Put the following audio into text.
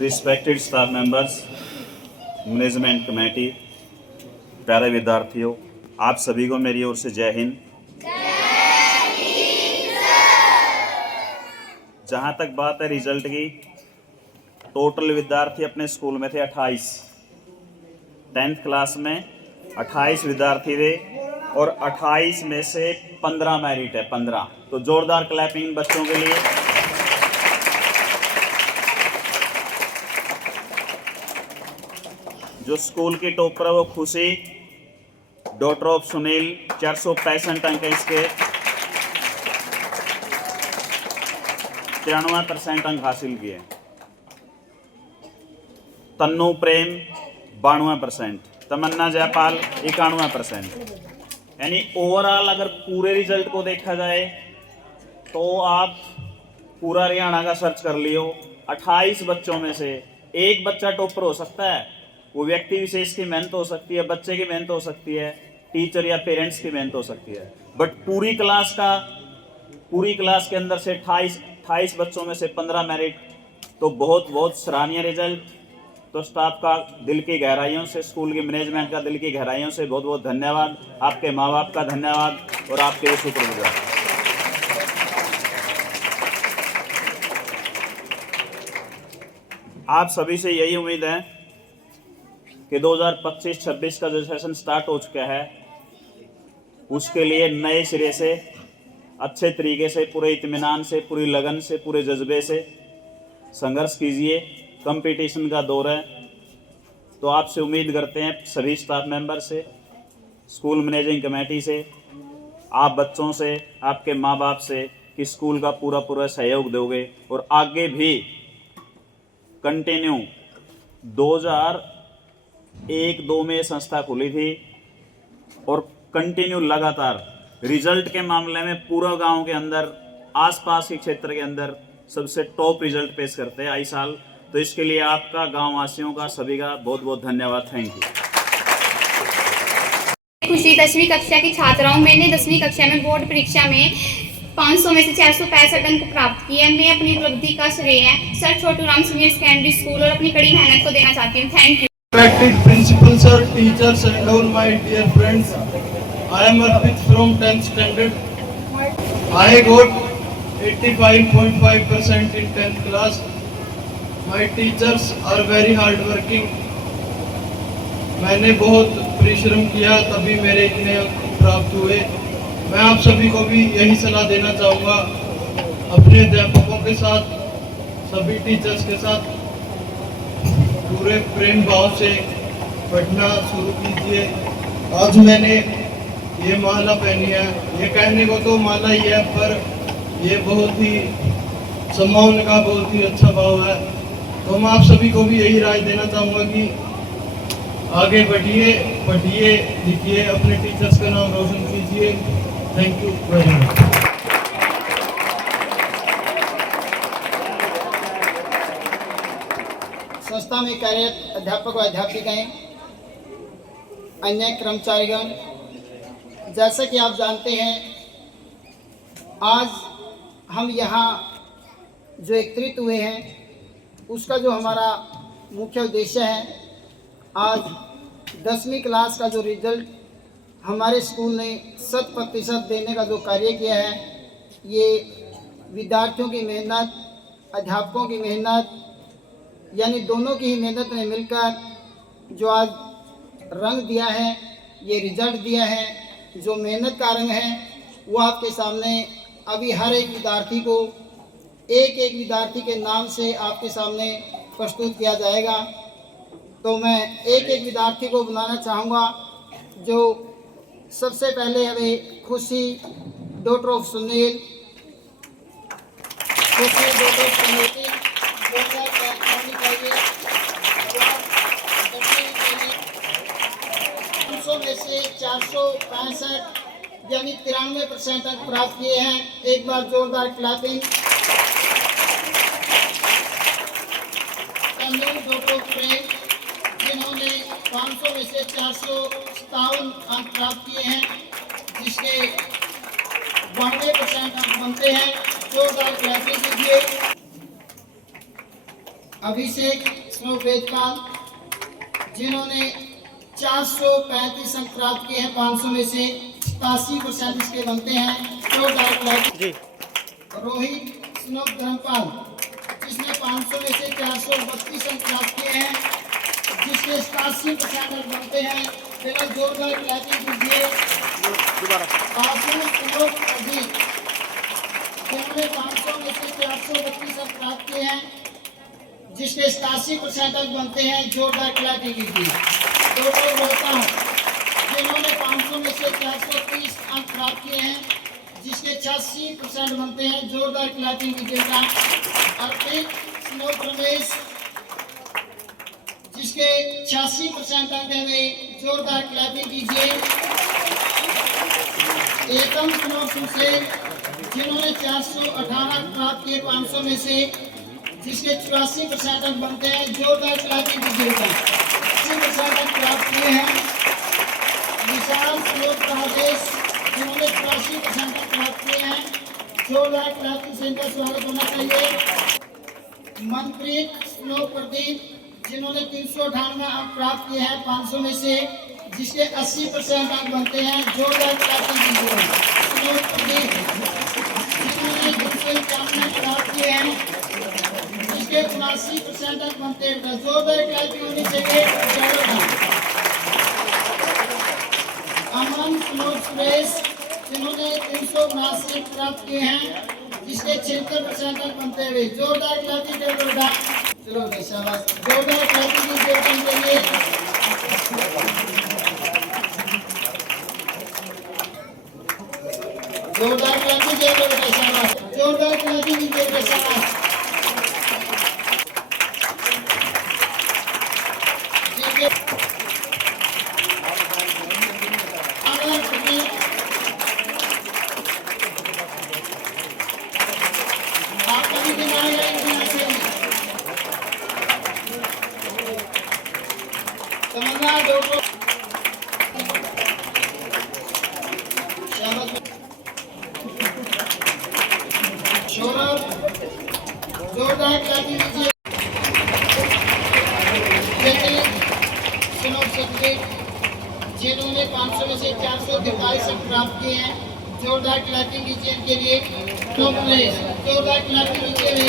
Respected staff members, management committee, प्यारे विद्यार्थियों, आप सभी को मेरी ओर से जय हिंद। जहाँ तक बात है रिजल्ट की, टोटल विद्यार्थी अपने स्कूल में थे 28। 10th क्लास में 28 विद्यार्थी थे और 28 में से 15 मेरिट है। 15 तो जोरदार क्लैपिंग बच्चों के लिए। जो स्कूल की टॉपर है वो खुशी, डॉटर ऑफ सुनील, 465 अंक है इसके, 93% अंक हासिल किए। तन्नू प्रेम 92%, तमन्ना जयपाल 91%। यानी ओवरऑल अगर पूरे रिजल्ट को देखा जाए तो आप पूरा हरियाणा का सर्च कर लियो, 28 बच्चों में से एक बच्चा टॉपर हो सकता है। वो व्यक्ति विशेष की मेहनत हो सकती है, बच्चे की मेहनत हो सकती है, टीचर या पेरेंट्स की मेहनत हो सकती है, बट पूरी क्लास के अंदर से 28 बच्चों में से 15 मेरिट, तो बहुत बहुत सराहनीय रिजल्ट। तो स्टाफ का दिल की गहराइयों से, स्कूल की मैनेजमेंट का दिल की गहराइयों से बहुत बहुत धन्यवाद। आपके माँ बाप का धन्यवाद और आपके शुक्रगुजार। आप सभी से यही उम्मीद है कि 2025-26 का जो सेशन स्टार्ट हो चुका है उसके लिए नए सिरे से, अच्छे तरीके से, पूरे इत्मीनान से, पूरी लगन से, पूरे जज्बे से संघर्ष कीजिए। कंपटीशन का दौर है, तो आपसे उम्मीद करते हैं सभी स्टाफ मेंबर से, स्कूल मैनेजिंग कमेटी से, आप बच्चों से, आपके माँ बाप से कि स्कूल का पूरा सहयोग दोगे और आगे भी कंटिन्यू 2001-2 में संस्था खुली थी और कंटिन्यू लगातार रिजल्ट के मामले में पूरा गांव के अंदर, आसपास के क्षेत्र के अंदर सबसे टॉप रिजल्ट पेश करते हैं आई साल। तो इसके लिए आपका, गांव वासियों का, सभी का बहुत बहुत धन्यवाद। Thank you. खुशी 10वीं कक्षा की छात्रा हूँ। मैंने 10वीं कक्षा में बोर्ड परीक्षा में 500 में से 465 अंक प्राप्त किए। मैं अपनी उपलब्धि का श्रेय sir Chhotu Ram senior secondary school और अपनी कड़ी मेहनत को देना चाहती हूँ। Thank you. Respected principal sir, teachers and all my dear friends, I am Arpit from 10th standard. I got 85.5% in 10th class. My teachers are very hard working. मैंने बहुत परिश्रम किया तभी मेरे इतने अंक प्राप्त हुए। मैं आप सभी को भी यही सलाह देना चाहूँगा, अपने अध्यापकों के साथ, सभी टीचर्स के साथ पूरे प्रेम भाव से पढ़ना शुरू कीजिए। आज मैंने ये माला पहनी है, ये कहने को तो माला ही है पर ये बहुत ही सम्मान का बहुत ही अच्छा भाव है। तो मैं आप सभी को भी यही राय देना चाहूँगा कि आगे बढ़िए, पढ़िए, लिखिए, अपने टीचर्स का नाम रोशन कीजिए। Thank you very much. संस्था में कार्यरत अध्यापक व अध्यापिकाएं, अन्य कर्मचारीगण, जैसा कि आप जानते हैं आज हम यहाँ जो एकत्रित हुए हैं उसका जो हमारा मुख्य उद्देश्य है, आज 10वीं क्लास का जो रिजल्ट हमारे स्कूल ने 100% देने का जो कार्य किया है, ये विद्यार्थियों की मेहनत, अध्यापकों की मेहनत, यानी दोनों की ही मेहनत ने मिलकर जो आज रंग दिया है, ये रिजल्ट दिया है। जो मेहनत का रंग है वो आपके सामने अभी हर एक विद्यार्थी को, एक एक विद्यार्थी के नाम से आपके सामने प्रस्तुत किया जाएगा। तो मैं एक एक विद्यार्थी को बुलाना चाहूँगा। जो सबसे पहले हमें खुशी, डॉटर ऑफ सुनील, खुशी डॉटर ऑफ सुनील, 500 में से 465 यानी 93% अंक प्राप्त किए हैं। एक बार जोरदार क्लैपिंग। जिन्होंने 500 में से 457 अंक प्राप्त किए हैं, जिसके 92% अंक बनते हैं। जोरदार क्लैपिंग कीजिए। अभिषेक स्नो वेदपाल जिन्होंने 435 अंक प्राप्त किए हैं 500 में से 87% इसके बनते हैं। रोहित स्नो धर्मपाल जिसने 500 में से 432 अंक प्राप्त किए हैं, जिसके 87% अंक बनते हैं। पहले जोरदार क्लैपिंग कीजिए। आशीष स्नो अजीत जिन्होंने 500 में से 432 अंक प्राप्त किए हैं, जिसके 87% अंक बनते हैं। जोरदार क्लैपिंग कीजिए। रोहतास जिन्होंने 500 में से 430 अंक प्राप्त किए हैं, जिसके 86% बनते हैं। जोरदार क्लैपिंग कीजिएगा। अर्पित स्नो प्रमेश जिसके 86% अंक है वे, जोरदार क्लैपिंग कीजिए। एकम स्नो सुशेल जिन्होंने 418 अंक प्राप्त किए 500 में से, जिसके 84% अंक बनते हैं। जोरदार क्लैपिंग कीजिएगा। 80% अंक प्राप्त किए हैं। विशाल स्लोक राजेश जिन्होंने 84% अंक प्राप्त किए हैं। जोरदार क्लैपिंग से इनका स्वागत होना चाहिए। मनप्रीत स्नो प्रदीप जिन्होंने 398 अंक प्राप्त किए हैं 500 में से, जिसके 80% अंक बनते हैं। जोरदार क्लैपिंग कीजिए। स्नो प्रदीप जिन्होंने 251 अंक प्राप्त किए हैं, जिसके 79% अंक बनते हैं। जोरदार क्लैपिंग होनी चाहिए। अमन स्नो सुरेश जिन्होंने 379 अंक प्राप्त किए हैं, जिसके 76% अंक बनते हुए। जोरदार क्लैपिंग करेगा। चलो शाबाश। जोरदार क्लैपिंग कीजिए उनके लिए। जोरदार क्लैपिंग कीजिए शाबाश। जोरदार क्लैपिंग कीजिए शाबाश। जोरदार क्लैपिंग कीजिए। जिन्होंने 500 में से 443 अंक प्राप्त किए हैं। जोरदार क्लैपिंग कीजिए इनके लिए। जोरदार क्लैपिंग कीजिए।